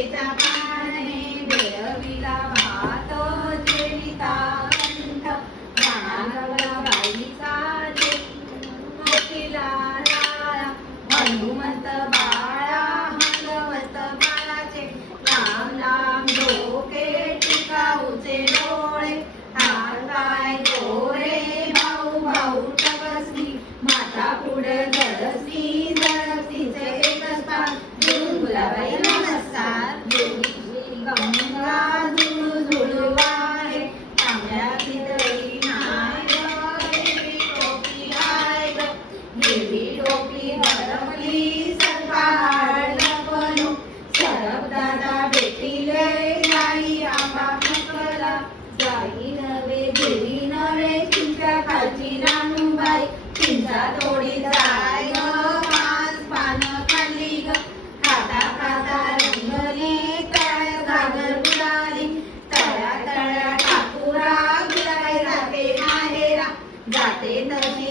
आंब्याच्या पाने बेळविला भात जेविता कंठ राणाला बाईचा मोतीला राळा हनुमंत बाळा हनुमंत बाळाचे लांब लांब डोके टिकाऊचे डोळे हाताय दोरे भाऊ भाऊ टकसली माता पुढे जळसली जळसलीचे एकच पान गुलाबाई नमस्कार गंगा झुळू झुळू वाहे तांब्याची दरी नाय हिरवी टोपी गाय हिरवी टोपी हरपली सरकार लपलो सरप दादा भेटीले जाई आंबा फुकला जाई नवे गिरी नवे चिंचा खालची रानूबाई चिंचा तोडी जाय पाच पानं खाल्ली ग खाता खाता रंगली तळ घागर बुडाली तळ्या तळ्या ठाकुरा गुलाई जाते माहेरा जाते तशी